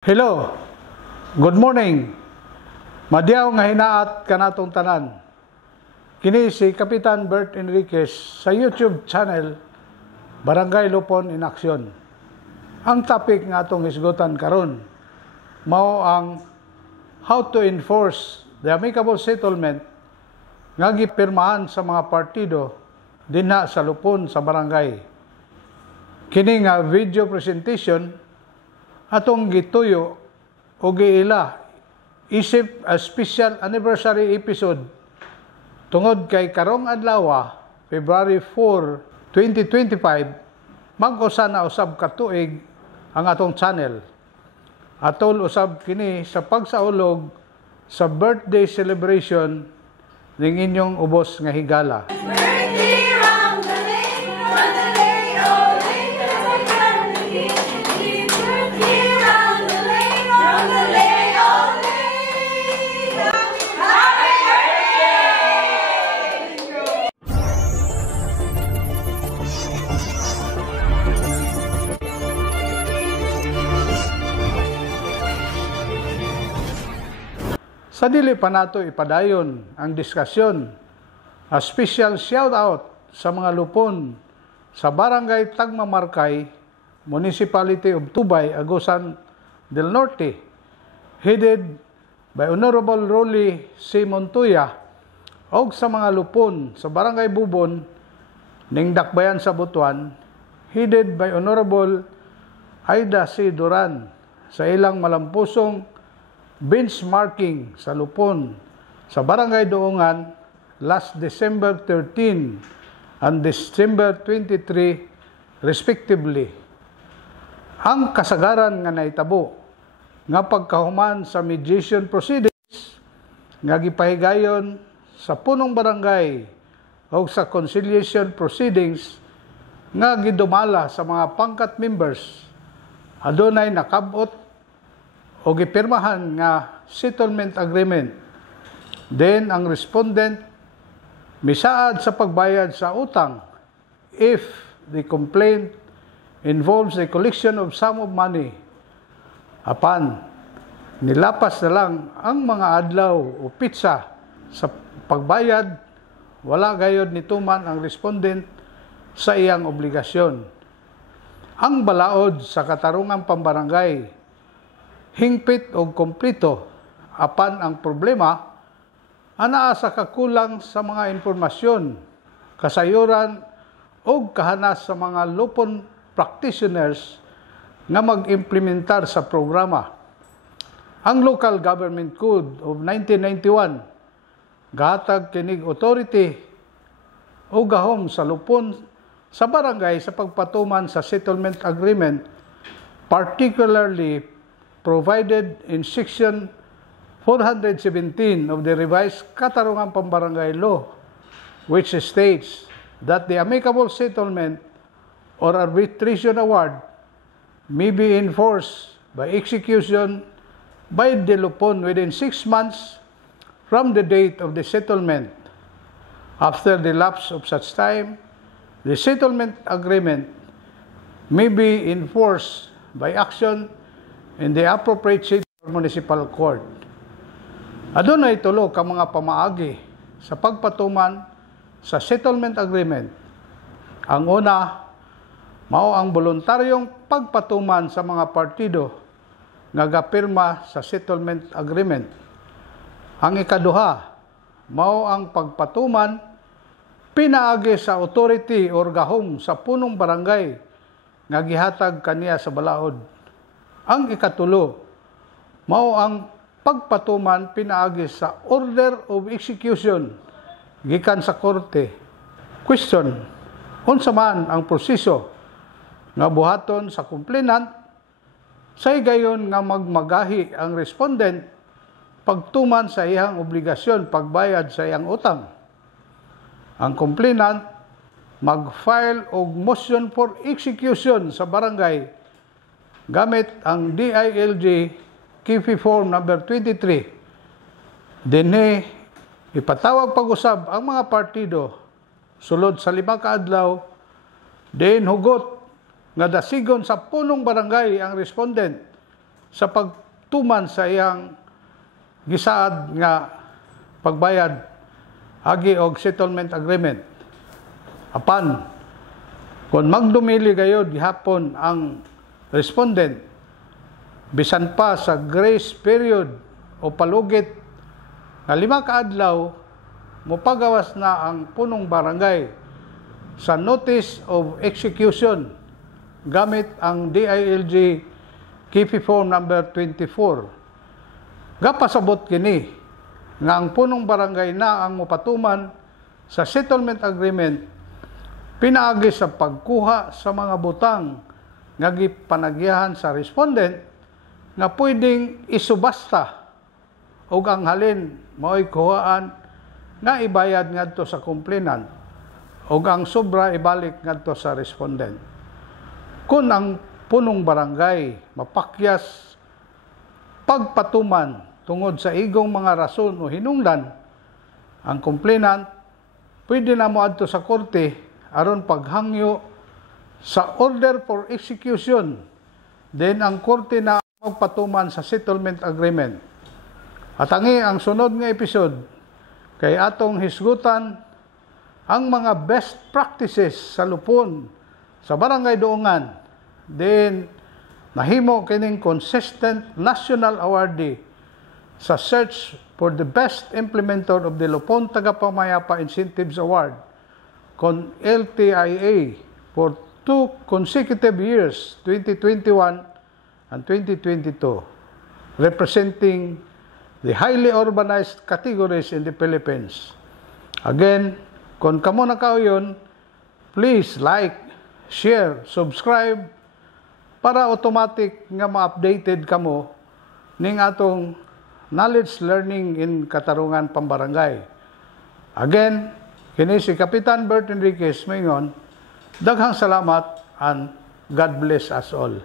Hello, good morning. Madyaw nga hinaat kanatong tanan. Kini si Kapitan Bert Enriquez sa YouTube channel Barangay Lupon in Action. Ang topic nga atong hisgutan karon mao ang how to enforce the amicable settlement nga gipirmahan sa mga partido dinha sa Lupon sa barangay. Kini nga video presentation atong gituyo o giila isip a special anniversary episode tungod kay karong adlaw, February 4, 2025, mag-usa na usab ka tuig ang atong channel. Atol usab kini sa pagsaulog sa birthday celebration ning inyong ubos nga higala. Sa dili pa nato ipadayon ang diskusyon, a special shout-out sa mga Lupon sa Barangay Tagmamarkay, Municipality of Tubay, Agusan del Norte, headed by Honorable Rolly C. Montoya, o sa mga Lupon sa Barangay Bubon, ning Dakbayan sa Butuan, headed by Honorable Aida C. Duran, sa ilang malampusong benchmarking sa Lupon sa Barangay Doongan last December 13 and December 23 respectively. Ang kasagaran nga naitabo nga pagkahuman sa mediation proceedings nga gipahigayon sa punong barangay o sa conciliation proceedings nga gidumala sa mga pangkat members, adunay nakabot o gipirmahan nga settlement agreement. Then ang respondent misaad sa pagbayad sa utang if the complaint involves the collection of sum of money. Apan nilapas na lang ang mga adlaw o pitsa sa pagbayad, wala gayod nituman ang respondent sa iyang obligasyon. Ang balaod sa katarungang pambarangay hingpit o kompleto, apan ang problema anaa sa kakulang sa mga impormasyon, kasayuran o kahanas sa mga Lupon practitioners nga mag-implementar sa programa. Ang Local Government Code of 1991 gahatag kinig authority o gahom sa Lupon sa barangay sa pagpatuman sa settlement agreement, particularly provided in Section 417 of the Revised Katarungang Pambarangay Law, which states that the amicable settlement or arbitration award may be enforced by execution by the Lupon within 6 months from the date of the settlement. After the lapse of such time, the settlement agreement may be enforced by action in the appropriate city or municipal court. Adunay tulo ka mga pamaagi sa pagpatuman sa settlement agreement. Ang una, mao ang voluntaryong pagpatuman sa mga partido nga gapirma sa settlement agreement. Ang ikaduha, mao ang pagpatuman pinaagi sa authority or gahom sa punong barangay nga gihatag kaniya sa balaod. Ang ikatulo, mao ang pagpatuman pinaagi sa order of execution gikan sa korte. Question: unsa man ang proseso nga buhaton sa complainant say gayon nga magmagahi ang respondent pagtuman sa iyang obligasyon pagbayad sa iyang utang? Ang complainant mag-file og motion for execution sa barangay gamit ang DILG KIFI Form number 23. Dinhi ipatawag pag-usab ang mga partido sulod sa 5 ka adlaw, din hugot nga dasigon sa punong barangay ang respondent sa pagtuman sa iyang gisaad nga pagbayad agi og settlement agreement. Apan kung magdumili gayud gihapon ang respondent bisan pa sa grace period o palugit nga 5 ka adlaw, mopagawas na ang punong barangay sa notice of execution gamit ang DILG KP Form number 24. Gapasabot kini nga ang punong barangay na ang mopatuman sa settlement agreement pinaagi sa pagkuha sa mga butang nga gipanagyahan sa respondent nga pwedeng isubasta ug ang halin mao'y kuhaan nga ibayad ngadto sa complainant ug ang sobra ibalik ngadto sa respondent. Kung ang punong barangay mapakyas pagpatuman tungod sa igong mga rason o hinungdan, ang complainant pwede na moadto sa korte aron paghangyo sa order for execution. Then ang korte na magpatuman sa settlement agreement. At ang sunod nga episode kay atong hisgutan ang mga best practices sa lupon sa barangay Duongan. Then nahimo kining consistent national awardee sa search for the best implementer of the Lupon Tagapamayapa Incentives Award con LTIA for 2 consecutive years, 2021 and 2022, representing the highly urbanized categories in the Philippines. Again, kung kamo na kauyon, please like, share, subscribe para automatic nga ma-updated kamo ning atong knowledge learning in Katarungan Pambarangay. Again, kini si Kapitan Bert Enriquez Mingon. Daghang salamat and God bless us all.